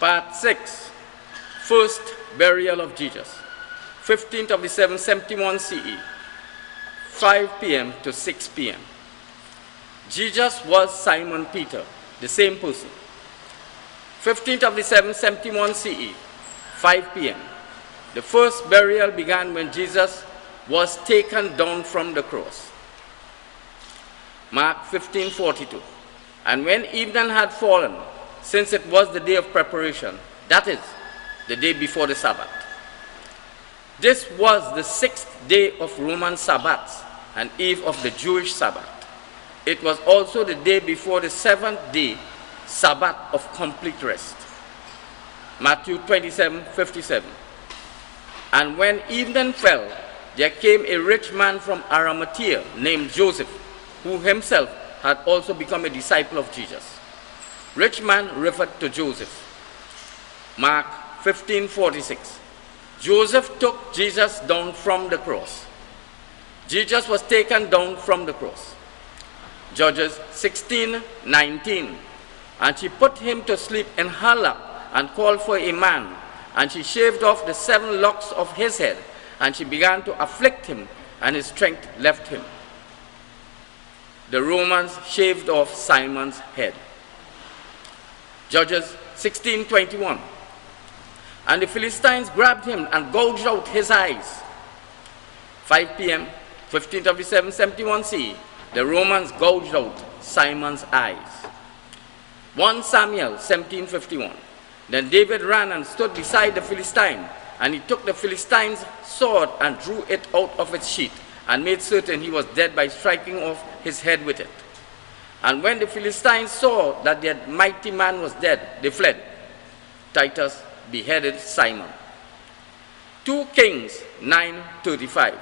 Part 6, First Burial of Jesus, 15th of the 7th, 71 CE, 5 p.m. to 6 p.m. Jesus was Simon Peter, the same person. 15th of the 7th, 71 CE, 5 p.m. The first burial began when Jesus was taken down from the cross. Mark 15:42. And when evening had fallen, since it was the day of preparation, that is, the day before the Sabbath. This was the 6th day of Roman Sabbaths and eve of the Jewish Sabbath. It was also the day before the 7th day Sabbath of complete rest. Matthew 27:57. And when evening fell, there came a rich man from Arimathea named Joseph, who himself had also become a disciple of Jesus. Rich man referred to Joseph. Mark 15:46. Joseph took Jesus down from the cross. Jesus was taken down from the cross. Judges 16:19. And she put him to sleep in her lap and called for a man. And she shaved off the 7 locks of his head. And she began to afflict him, and his strength left him. The Romans shaved off Simon's head. Judges 16:21. And the Philistines grabbed him and gouged out his eyes. 5 p.m., 15th of the 7th, 71 CE, the Romans gouged out Simon's eyes. 1 Samuel 17:51. Then David ran and stood beside the Philistine, and he took the Philistine's sword and drew it out of its sheath, and made certain he was dead by striking off his head with it. And when the Philistines saw that their mighty man was dead, they fled. Titus beheaded Simon. 2 Kings 9:35.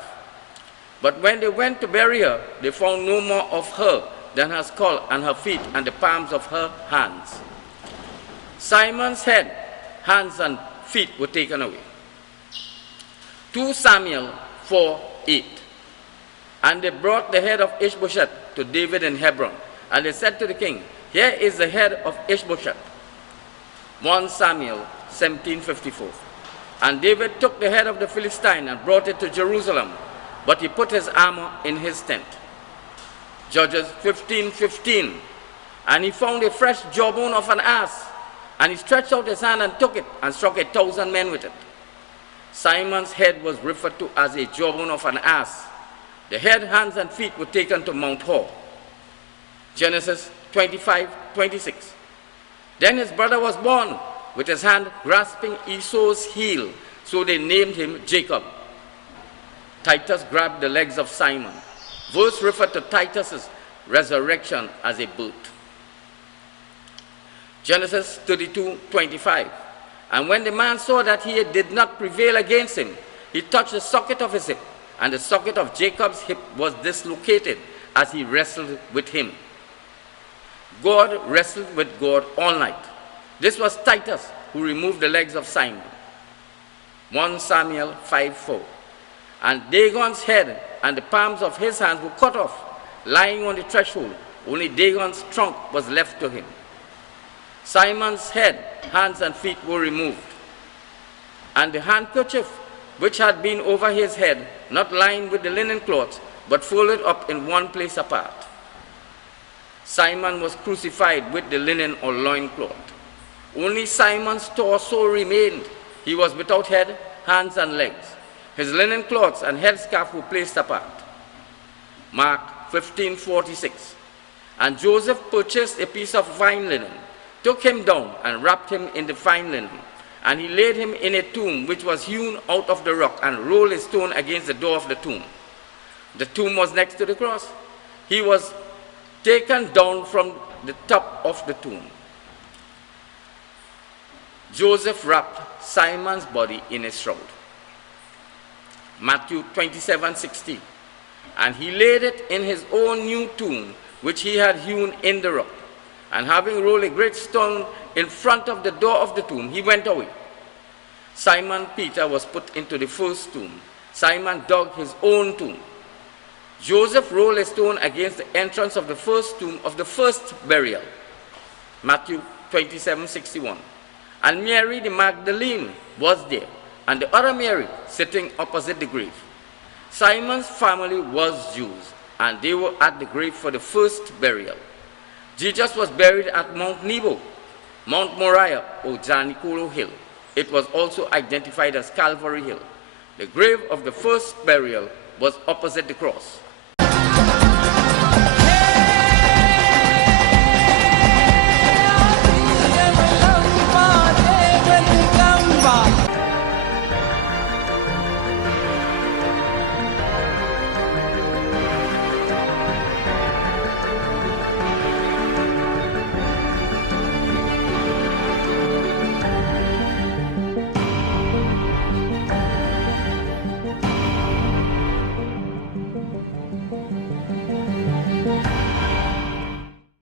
But when they went to bury her, they found no more of her than her skull and her feet and the palms of her hands. Simon's head, hands, and feet were taken away. 2 Samuel 4:8. And they brought the head of Ishbosheth to David in Hebron. And they said to the king, "Here is the head of Ishbosheth." 1 Samuel 17:54. And David took the head of the Philistine and brought it to Jerusalem, but he put his armor in his tent. Judges 15:15. And he found a fresh jawbone of an ass, and he stretched out his hand and took it and struck 1,000 men with it. Simon's head was referred to as a jawbone of an ass. The head, hands, and feet were taken to Mount Hor. Genesis 25:26. Then his brother was born, with his hand grasping Esau's heel, so they named him Jacob. Titus grabbed the legs of Simon. Verse referred to Titus's resurrection as a birth. Genesis 32:25. And when the man saw that he did not prevail against him, he touched the socket of his hip, and the socket of Jacob's hip was dislocated as he wrestled with him. God wrestled with God all night. This was Titus who removed the legs of Simon. 1 Samuel 5:4. And Dagon's head and the palms of his hands were cut off, lying on the threshold. Only Dagon's trunk was left to him. Simon's head, hands, and feet were removed. And the handkerchief which had been over his head, not lined with the linen cloth, but folded up in one place apart. Simon was crucified with the linen or loin cloth. Only Simon's torso remained. He was without head, hands, and legs. His linen cloths and headscarf were placed apart. Mark 15:46. And Joseph purchased a piece of fine linen, took him down, and wrapped him in the fine linen. And he laid him in a tomb which was hewn out of the rock, and rolled a stone against the door of the tomb. The tomb was next to the cross. He was taken down from the top of the tomb. Joseph wrapped Simon's body in a shroud. Matthew 27:16. And he laid it in his own new tomb, which he had hewn in the rock. And having rolled a great stone in front of the door of the tomb, he went away. Simon Peter was put into the first tomb. Simon dug his own tomb. Joseph rolled a stone against the entrance of the first tomb of the first burial, Matthew 27:61. And Mary the Magdalene was there, and the other Mary sitting opposite the grave. Simon's family was Jews, and they were at the grave for the first burial. Jesus was buried at Mount Nebo, Mount Moriah, or Janicolo Hill. It was also identified as Calvary Hill. The grave of the first burial was opposite the cross.